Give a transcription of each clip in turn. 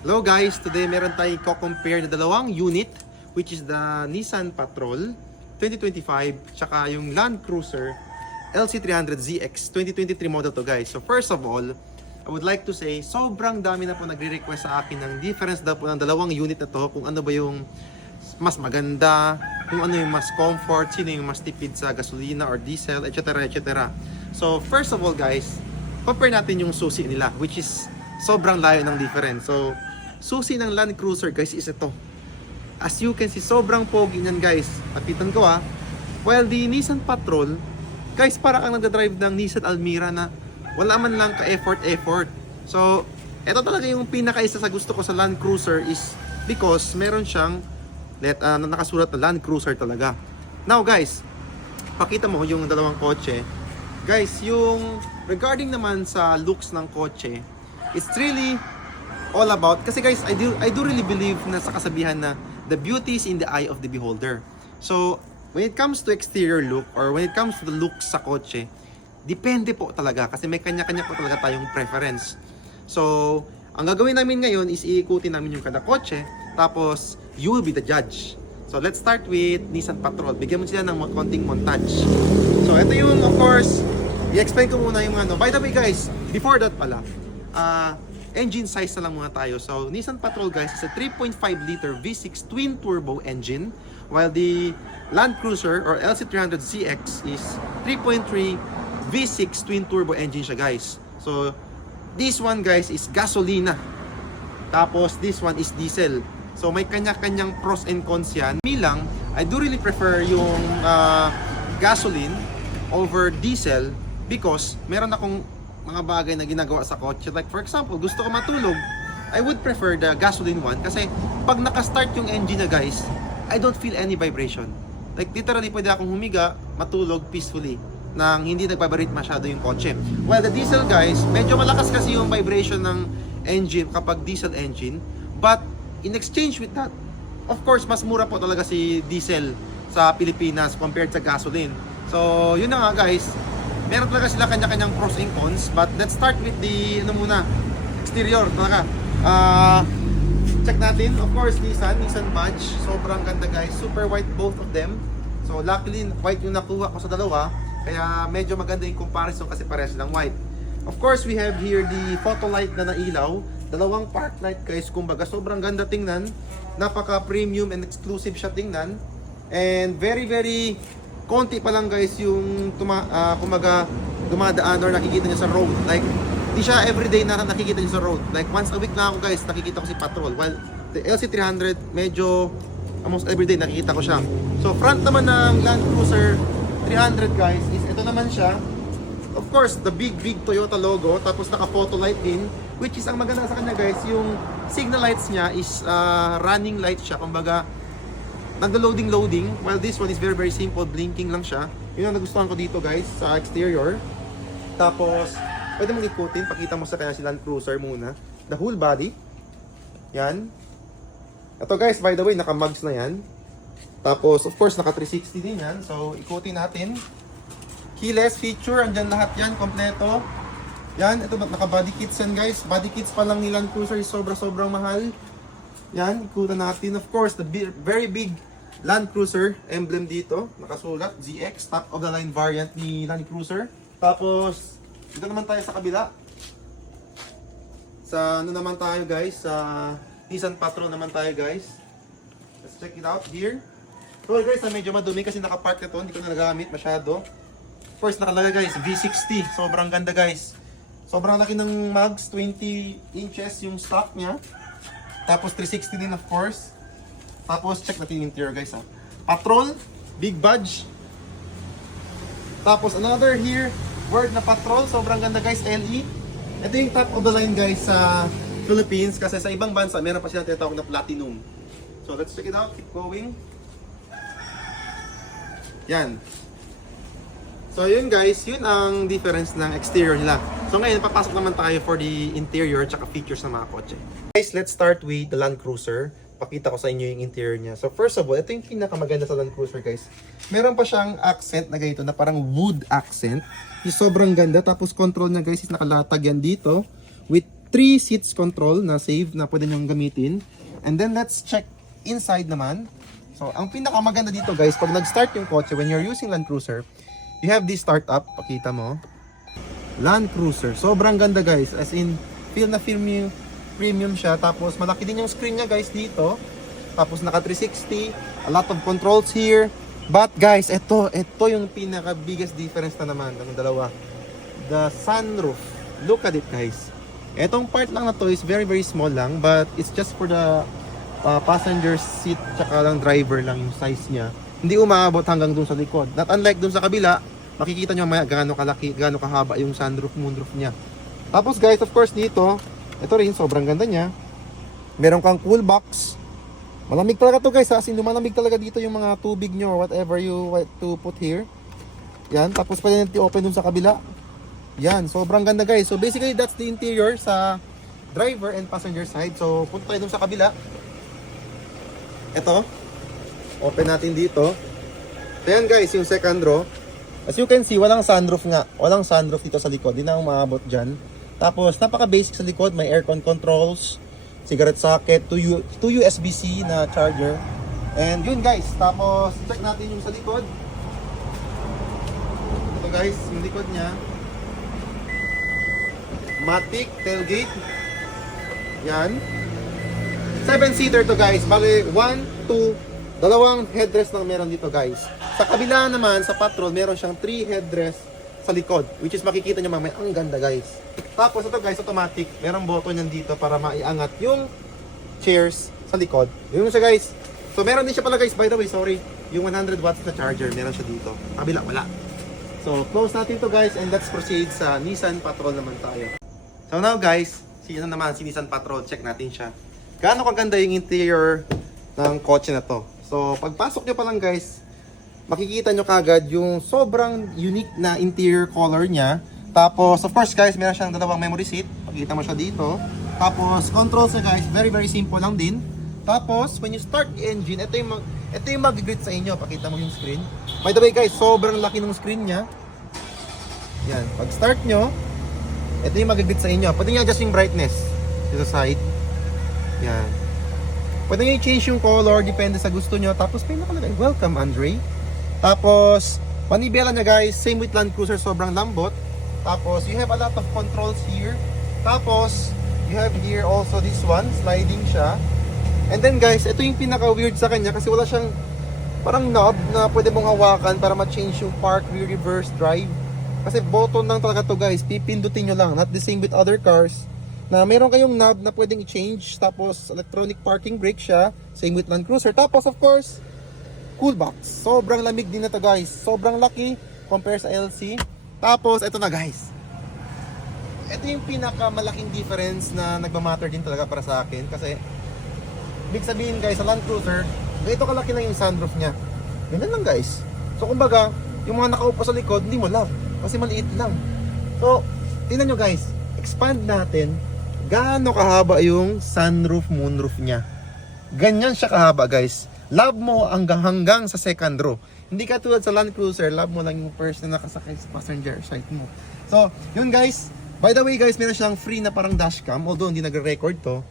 Hello guys, today meron tayong compare na dalawang unit which is the Nissan Patrol 2025 tsaka yung Land Cruiser LC300ZX 2023 model to guys. So first of all, I would like to say sobrang dami na po nagre-request sa akin ng difference daw po ng dalawang unit na to, kung ano ba yung mas maganda, kung ano yung mas comfort, sino yung mas tipid sa gasolina or diesel, etc. etc. So first of all guys, compare natin yung susi nila which is sobrang layo ng difference. So susi ng Land Cruiser guys is ito. As you can see, sobrang pogi niyan guys. Lapitan ko While the Nissan Patrol, guys, para kang nagdadrive ng Nissan Almera na wala man lang ka-effort. So, ito talaga yung pinakaisa sa gusto ko sa Land Cruiser is because meron siyang nakasulat na Land Cruiser talaga. Now guys, pakita mo yung dalawang kotse. Guys, yung regarding naman sa looks ng kotse, it's really all about, kasi guys, I do really believe na sa kasabihan na the beauty is in the eye of the beholder. So when it comes to exterior look or when it comes to the looks sa kotse, depende po talaga kasi may kanya-kanya po talaga tayong preference. So ang gagawin namin ngayon is iikutin namin yung kada kotse, tapos you will be the judge. So let's start with Nissan Patrol. Bigyan mo sila ng konting montage. So ito yung, of course, i-explain ko muna yung ano. By the way guys, before that pala, engine size na lang muna tayo. So, Nissan Patrol guys is a 3.5 liter V6 twin turbo engine, while the Land Cruiser or LC300ZX is 3.3 V6 twin turbo engine siya guys. So, this one guys is gasolina. Tapos, this one is diesel. So, may kanya-kanyang pros and cons yan. Me lang, I do really prefer yung gasoline over diesel because meron akong mga bagay na ginagawa sa kotse. Like for example, gusto ko matulog, I would prefer the gasoline one kasi pag naka-start yung engine na guys, I don't feel any vibration. Like literally pwede akong humiga, matulog peacefully nang hindi nagbabarate masyado yung kotse. While the diesel guys, medyo malakas kasi yung vibration ng engine kapag diesel engine, but in exchange with that, of course mas mura po talaga si diesel sa Pilipinas compared sa gasoline. So yun na nga guys, meron talaga sila kanya-kanyang pros and cons, but let's start with the exterior talaga. Check natin, of course, Nissan badge, sobrang ganda guys, super white both of them. So luckily white yung nakuha ko sa dalawa, kaya medyo maganda yung comparison kasi parehas lang white. Of course, we have here the photo light na nailaw, dalawang park light guys, kumbaga sobrang ganda tingnan, napaka premium and exclusive siya tingnan, and very konti pa lang guys yung kumaga dumadaan or nakikita nyo sa road. Like, di siya everyday na nakikita nyo sa road. Like, once a week na ako guys, nakikita ko si Patrol. While the LC300, medyo almost everyday nakikita ko siya. So, front naman ng Land Cruiser 300 guys, is ito naman siya. Of course, the big Toyota logo, tapos naka-photo light din, which is ang maganda sa kanya guys, yung signal lights niya is running light siya. Kumbaga, nagda-loading, while this one is very simple, blinking lang siya. Yun ang nagustuhan ko dito guys sa exterior. Tapos pwede mong ikutin, pakita mo sa kanya si Land Cruiser muna, the whole body. Yan. Ito guys, by the way, naka-mugs na yan. Tapos of course naka 360 din yan. So ikutin natin. Keyless feature, andyan lahat yan, kompleto. Yan, ito naka-body kits yan guys. Body kits pa lang ni Land Cruiser is sobrang mahal. Yan, ikutan natin. Of course, the very big Land Cruiser emblem dito, nakasulat ZX, top of the line variant ni Land Cruiser. Tapos dito naman tayo sa kabila. Sa ano naman tayo guys, sa Nissan Patrol naman tayo guys. Let's check it out here. So guys, medyo madumi kasi nakapark na to, hindi ko na nagamit masyado. First nakalagay guys, V60, sobrang ganda guys. Sobrang laki ng mugs, 20 inches yung stock niya. Tapos 360 din of course. Tapos check natin yung interior guys Patrol, big badge. Tapos another here, word na Patrol, sobrang ganda guys, LE. Ito yung top of the line guys sa Philippines kasi sa ibang bansa meron pa silang tinatawag na Platinum. So let's check it out, keep going. Yan. So yun guys, yun ang difference ng exterior nila. So ngayon, papasok naman tayo for the interior tsaka features ng mga kotse. Guys, let's start with the Land Cruiser. Pakita ko sa inyo yung interior niya. So first of all, ito yung pinakamaganda sa Land Cruiser guys. Meron pa siyang accent na ganito na parang wood accent. Yung sobrang ganda. Tapos control niya guys is nakalatag yan dito with 3 seats control na save na pwede nyong gamitin. And then let's check inside naman. So, ang pinakamaganda dito guys, pag nag-start yung kotse, when you're using Land Cruiser, you have this startup, pakita mo. Land Cruiser, sobrang ganda guys, as in, feel na premium siya. Tapos malaki din yung screen niya guys dito. Tapos naka 360, a lot of controls here. But guys, ito yung pinaka biggest difference na naman ng dalawa. The sunroof. Look at it guys. Etong part lang na to is very small lang, but it's just for the passenger seat tsaka lang driver lang yung size niya. Hindi umaabot hanggang dun sa likod. Not unlike dun sa kabila, makikita nyo maya gaano kalaki, gaano kahaba yung sunroof, moonroof niya. Tapos guys, of course dito, ito rin sobrang ganda niya. Meron kang cool box. Malamig talaga to guys, as in lumalamig talaga dito yung mga tubig nyo or whatever you want to put here. Yan, tapos pwede natin i-open dun sa kabila. Yan, sobrang ganda guys. So basically that's the interior sa driver and passenger side. So punta tayo dun sa kabila. Ito, open natin dito. So yan guys, yung second row. As you can see, walang sunroof nga. Walang sunroof dito sa likod. Di na umaabot dyan. Tapos napaka-basic sa likod. May aircon controls, cigarette socket, 2 USB-C na charger. And yun guys, tapos check natin yung sa likod. Ito guys, yung likod niya. Matic tailgate. Yan. 7-seater to guys. Bali, 1, 2, dalawang headrest lang meron dito guys. Sa kabila naman, sa Patrol, meron siyang 3 headrest sa likod. Which is makikita nyo mamaya, ang ganda guys. Tapos ito guys, automatic. Merong button yan dito para maiangat yung chairs sa likod. Yun siya guys. So meron din siya pala guys, by the way, sorry. Yung 100 watts na charger, meron siya dito. Kabila, wala. So close natin to guys and let's proceed sa Nissan Patrol naman tayo. So now guys, si Nissan Patrol, check natin siya. Gaano kaganda yung interior ng kotse na to. So pagpasok nyo pa lang guys, makikita nyo kagad yung sobrang unique na interior color niya. Tapos of course guys, meron siyang dalawang memory seat. Pakita mo siya dito. Tapos controls niya guys, very simple lang din. Tapos when you start the engine, ito yung mag-greet sa inyo. Pakita mo yung screen. By the way guys, sobrang laki ng screen niya. Yan, pag start nyo, ito yung mag-greet sa inyo. Pwede nyo adjust yung brightness dito sa side. Yan. Pwede nyo i-change yung color, depende sa gusto nyo. Tapos may nakalagay, welcome Andre. Tapos manibela niya guys, same with Land Cruiser, sobrang lambot. Tapos you have a lot of controls here. Tapos you have here also this one, sliding siya. And then guys, ito yung pinaka-weird sa kanya kasi wala siyang parang knob na pwede mong hawakan para ma-change yung park, reverse, drive. Kasi button lang talaga to guys, pipindutin nyo lang. Not the same with other cars na meron kayong knob na pwedeng i-change. Tapos electronic parking brake siya, same with Land Cruiser. Tapos of course, cool box. Sobrang lamig din na to guys. Sobrang laki compare sa LC. Tapos ito na guys. Ito yung pinakamalaking difference na nagmamatter din talaga para sa akin. Kasi big sabihin guys, sa Land Cruiser, ganito kalaki lang yung sunroof niya. Ganyan lang guys. So kumbaga, yung mga nakaupo sa likod, hindi mo love. Kasi maliit lang. So, tingnan nyo guys, expand natin, gaano kahaba yung sunroof, moonroof niya. Ganyan siya kahaba guys. Love mo hanggang sa second row. Hindi ka tulad sa Land Cruiser, love mo lang yung first na nakasakay sa passenger side mo. So, yun guys. By the way guys, meron siyang free na parang dashcam. Although hindi nagre-record to.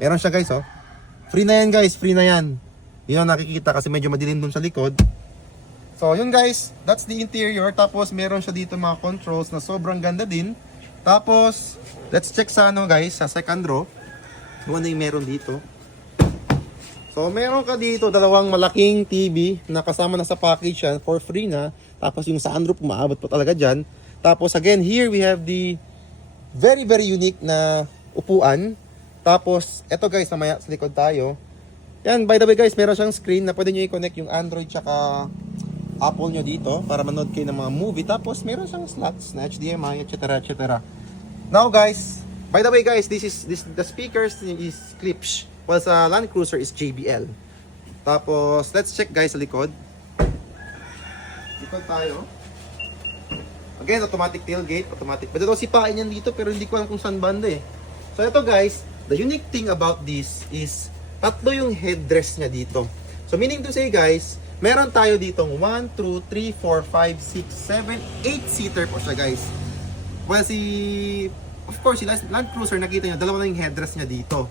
Meron siya guys oh. Free na yan guys, free na yan. Yun ang nakikita kasi medyo madilim dun sa likod. So yun guys, that's the interior. Tapos meron siya dito mga controls na sobrang ganda din. Tapos, let's check sa ano guys, sa second row. Ano yung meron dito. So meron ka dito dalawang malaking TV na kasama na sa package yan for free na. Tapos yung sunroof umaabot po talaga dyan. Tapos again, here we have the very unique na upuan. Tapos, eto guys, namaya sa likod tayo. Yan, by the way guys, meron siyang screen na pwede nyo i-connect yung Android tsaka Apple nyo dito para manood kayo ng mga movie. Tapos, meron siyang slots na HDMI, etc. Now guys, by the way guys, the speakers is Klipsch. While sa Land Cruiser is JBL. Tapos, let's check guys sa likod. Likod tayo. Again, automatic tailgate, automatic. Pwede daw sipain yan dito pero hindi ko alam kung saan banda eh. So ito guys, the unique thing about this is tatlo yung headrest niya dito. So meaning to say guys, meron tayo ditong 1, 2, 3, 4, 5, 6, 7, 8 seater po siya guys. Well, si of course, yung Land Cruiser, nakita nyo, dalawa na yung headrest niya dito.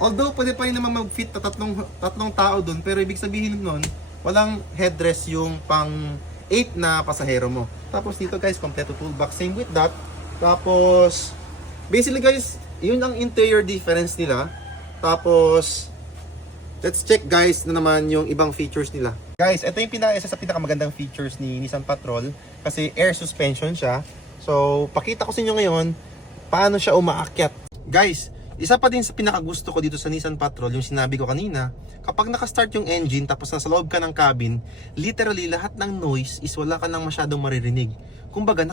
Although, pwede pa rin naman mag-fit na tatlong tao dun, pero ibig sabihin nun, walang headrest yung pang 8 na pasahero mo. Tapos dito guys, kompleto toolbox. Same with that. Tapos, basically guys, yun ang interior difference nila. Tapos, let's check guys na naman yung ibang features nila. Guys, ito yung isa sa pinakamagandang features ni Nissan Patrol kasi air suspension siya. So, pakita ko sa inyo ngayon paano siya umaakyat. Guys, isa pa din sa pinakagusto ko dito sa Nissan Patrol, yung sinabi ko kanina, kapag naka-start yung engine tapos nasa loob ka ng cabin, literally lahat ng noise is wala ka nang masyadong maririnig. Kumbaga,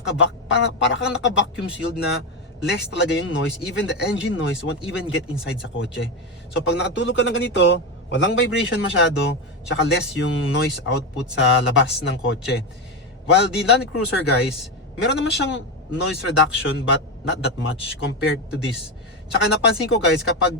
para kang naka-vacuum sealed na less talaga yung noise, even the engine noise won't even get inside sa kotse. So pag nakatulog ka ng ganito, walang vibration masyado, tsaka less yung noise output sa labas ng kotse. While the Land Cruiser guys, meron naman siyang noise reduction but not that much compared to this. Tsaka napansin ko guys, kapag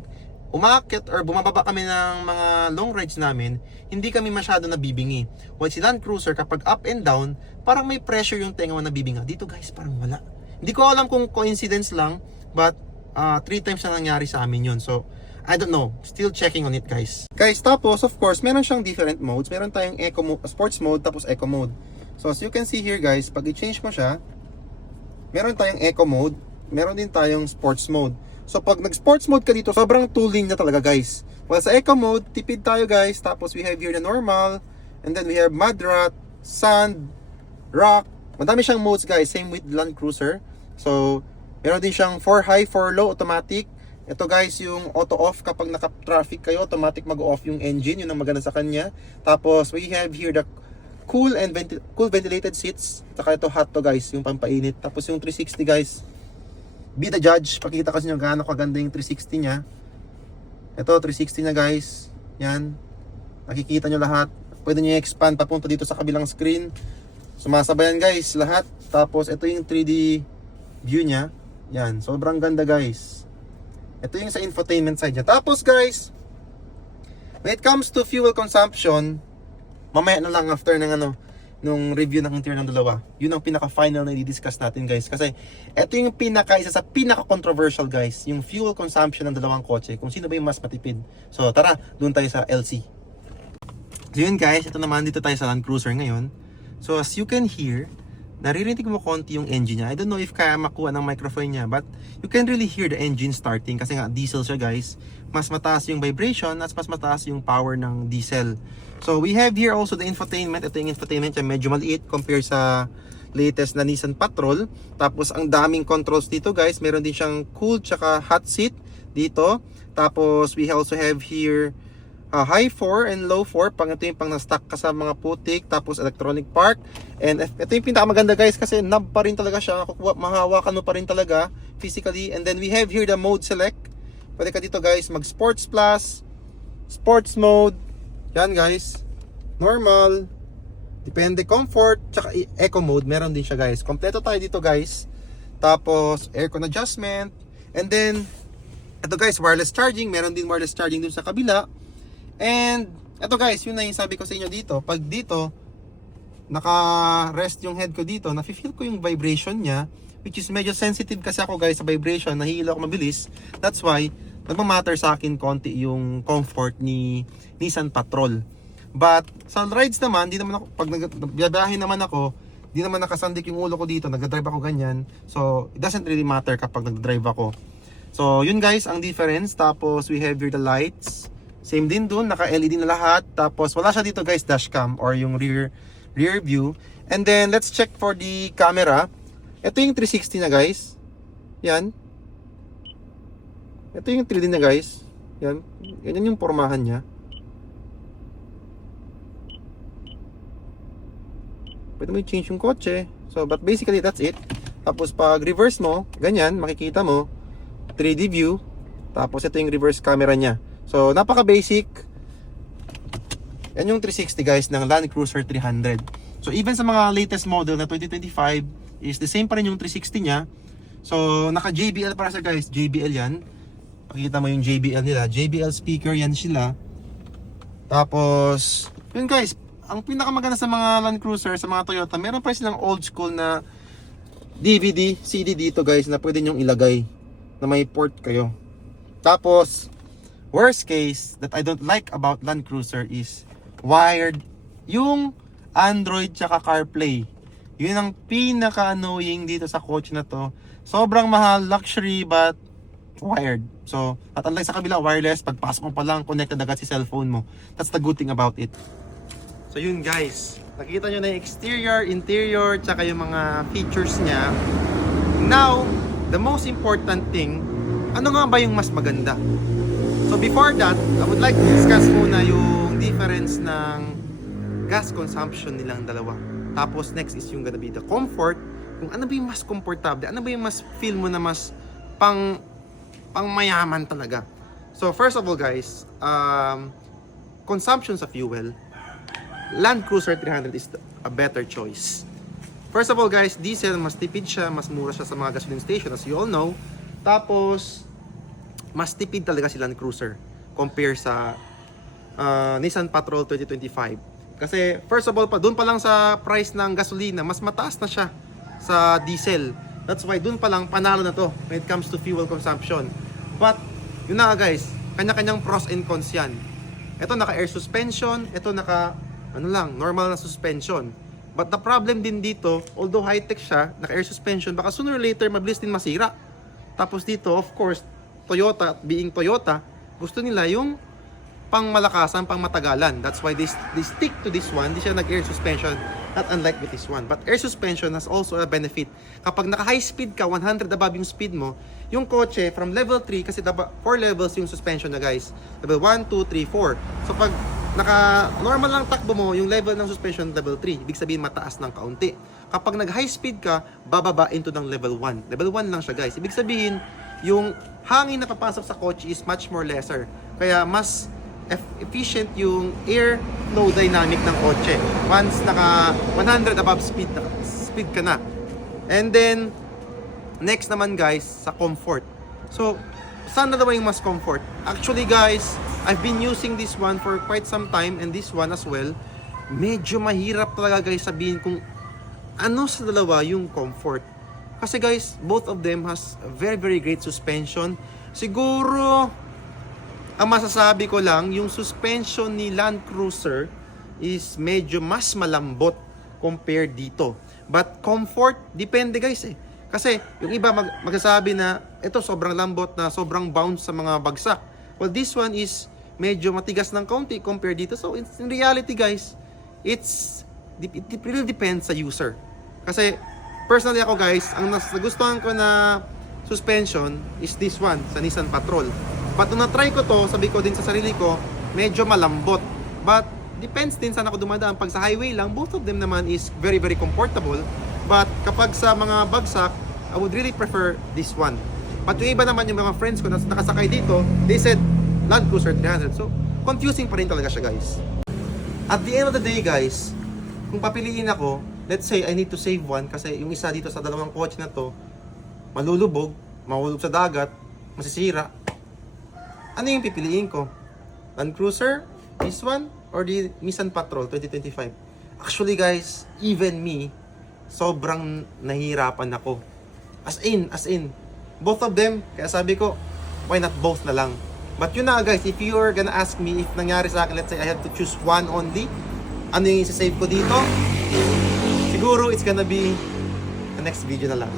umakyat or bumababa kami ng mga long rides namin, hindi kami masyado nabibingi. While si Land Cruiser, kapag up and down, parang may pressure yung tenga mo nabibinga. Dito guys, parang wala. Hindi ko alam kung coincidence lang, but 3 times na nangyari sa amin yun. So, I don't know. Still checking on it guys. Guys, tapos of course, meron siyang different modes. Meron tayong sports mode, tapos eco mode. So, as you can see here guys, pag i-change mo siya, meron tayong eco mode, meron din tayong sports mode. So pag nag-sports mode ka dito, sobrang tooling na talaga guys. Well, sa eco mode, tipid tayo guys. Tapos we have here the normal. And then we have mud rat, sand, rock. Madami siyang modes guys. Same with Land Cruiser. So, meron din siyang 4 high, 4 low, automatic. Ito guys, yung auto off. Kapag naka-traffic kayo, automatic mag-off yung engine. Yun ang maganda sa kanya. Tapos we have here the cool and cool ventilated seats. Saka ito hot to guys, yung pampainit. Tapos yung 360 guys, be the judge. Pakita ko sa inyo gaano kaganda yung 360 niya. Ito 360 niya guys. Yan. Nakikita nyo lahat. Pwede nyo i-expand papunta dito sa kabilang screen. Sumasabayan guys lahat. Tapos ito yung 3D view niya. Yan. Sobrang ganda guys. Ito yung sa infotainment side niya. Tapos guys, when it comes to fuel consumption, mamaya na lang after ng nung review ng interior ng dalawa. Yun ang pinaka-final na i-discuss natin guys. Kasi ito yung isa sa pinaka-controversial guys. Yung fuel consumption ng dalawang kotse. Kung sino ba yung mas matipid. So tara, doon tayo sa LC. So yun guys, ito naman dito tayo sa Land Cruiser ngayon. So as you can hear, naririnig mo konti yung engine niya. I don't know if kaya makuha ng microphone niya, but you can really hear the engine starting kasi nga diesel siya guys. Mas mataas yung vibration at mas mataas yung power ng diesel. So we have here also the infotainment. Ito yung infotainment niya, medyo maliit compare sa latest na Nissan Patrol. Tapos ang daming controls dito guys. Meron din siyang cool tsaka hot seat dito. Tapos we also have here high 4 and low 4. Pang ito yung pang na-stuck ka sa mga putik. Tapos electronic park. And ito yung pinakamaganda guys kasi knob pa rin talaga siya. Mahawakan mo pa rin talaga physically. And then we have here the mode select. Pwede ka dito guys mag sports plus, sports mode. Yan guys. Normal. Depende comfort. Tsaka eco mode. Meron din siya guys. Kompleto tayo dito guys. Tapos aircon adjustment. And then ito guys, wireless charging. Meron din wireless charging dun sa kabila. And ito guys, yun na yung sabi ko sa inyo dito. Pag dito naka-rest yung head ko dito, nafe-feel ko yung vibration niya, which is medyo sensitive kasi ako guys sa vibration, nahihilo ako mabilis. That's why nagmamatter sa akin konti yung comfort ni Nissan Patrol. But sa rides naman, di naman ako, pag nagbiyahe naman ako, di naman nakasandik yung ulo ko dito, nagdadrive ako ganyan. So it doesn't really matter kapag nagdadrive ako. So yun guys ang difference. Tapos we have here the lights. Same din dun, naka-LED na lahat. Tapos wala siya dito guys, dashcam or yung rear view. And then let's check for the camera. Ito yung 360 na guys. Yan. Ito yung 3D na guys. Yan. Ganyan yung pormahan niya. Pwede mo i-change yung kotse. So but basically that's it. Tapos pag reverse mo, ganyan, makikita mo 3D view. Tapos ito yung reverse camera niya. So napaka basic. Yan yung 360 guys ng Land Cruiser 300. So even sa mga latest model na 2025 is the same pa rin yung 360 niya. So naka JBL para sa guys, JBL yan. Pakita mo yung JBL nila, JBL speaker yan sila. Tapos yun guys, ang pinakamaganda sa mga Land Cruiser, sa mga Toyota, meron pa silang old school na DVD, CD dito guys na pwede nyong ilagay na may port kayo. Tapos, worst case that I don't like about Land Cruiser is wired yung Android tsaka CarPlay. Yun ang pinaka-annoying dito sa coach na to. Sobrang mahal, luxury, but wired. So, at unlike sa kabila, wireless, pagpasok mo pa lang, connected agad si cellphone mo. That's the good thing about it. So yun guys, nakita nyo na yung exterior, interior, tsaka yung mga features niya. Now, the most important thing, ano nga ba yung mas maganda? So before that, I would like to discuss muna yung difference ng gas consumption nilang dalawa. Tapos next is yung gonna be the comfort, kung ano ba yung mas komportable, ano ba yung mas feel mo na mas pang mayaman talaga. So first of all guys, consumption sa fuel, Land Cruiser 300 is a better choice. First of all guys, diesel, mas tipid siya, mas mura siya sa mga gasoline station as you all know. Tapos, mas tipid talaga si Land Cruiser compare sa Nissan Patrol 2025. Kasi first of all, doon pa lang sa price ng gasolina, mas mataas na siya sa diesel. That's why doon pa lang panalo na to when it comes to fuel consumption. But, yun na guys, kanya-kanyang pros and cons yan. Ito naka air suspension, ito naka normal na suspension. But the problem din dito, although high-tech siya, naka air suspension, baka sooner or later mabilis din masira. Tapos dito, of course, Toyota, being Toyota, gusto nila yung pang malakasan, pang matagalan. That's why they stick to this one. Hindi siya nag-air suspension, not unlike with this one. But air suspension has also a benefit. Kapag naka-high speed ka, 100 above yung speed mo, yung kotse from level 3, kasi 4 levels yung suspension na guys. Level 1, 2, 3, 4. So pag naka-normal lang takbo mo, yung level ng suspension level 3, ibig sabihin mataas ng kaunti. Kapag nag-high speed ka, bababa into ng level 1. Level 1 lang siya guys. Ibig sabihin, yung hangin na papasok sa kotse is much more lesser. Kaya mas efficient yung air flow dynamic ng kotse once naka 100 above speed ka na. And then next naman guys, sa comfort. So saan na daw yung mas comfort? Actually guys, I've been using this one for quite some time and this one as well. Medyo mahirap talaga guys sabihin kung ano sa dalawa yung comfort. Kasi guys, both of them has a very very great suspension. Siguro ang masasabi ko lang, yung suspension ni Land Cruiser is medyo mas malambot compared dito. But comfort, depende guys eh. Kasi yung iba magsasabi na ito sobrang lambot na sobrang bounce sa mga bagsak. Well, this one is medyo matigas ng kaunti compared dito. So in reality guys, it really depends sa user. Kasi personally ako guys, ang nagustuhan ko na suspension is this one sa Nissan Patrol. But nung na-try ko to, sabi ko din sa sarili ko, medyo malambot. But depends din saan ako dumadaan. Pag sa highway lang, both of them naman is very very comfortable. But kapag sa mga bagsak, I would really prefer this one. But yung iba naman, yung mga friends ko na nakasakay dito, they said Land Cruiser 300. So confusing pa rin talaga siya guys. At the end of the day guys, kung papiliin ako, let's say I need to save one kasi yung isa dito sa dalawang kotse na to, malulubog, mahulog sa dagat, masisira. Ano yung pipiliin ko? Land Cruiser, this one, or the Nissan Patrol 2025? Actually guys, even me, sobrang nahihirapan ako. As in, both of them, kaya sabi ko, why not both na lang? But yun na guys, if you're gonna ask me, if nangyari sa akin, let's say I have to choose one only, ano yung isa-save ko dito? Siguro it's gonna be the next video na lang.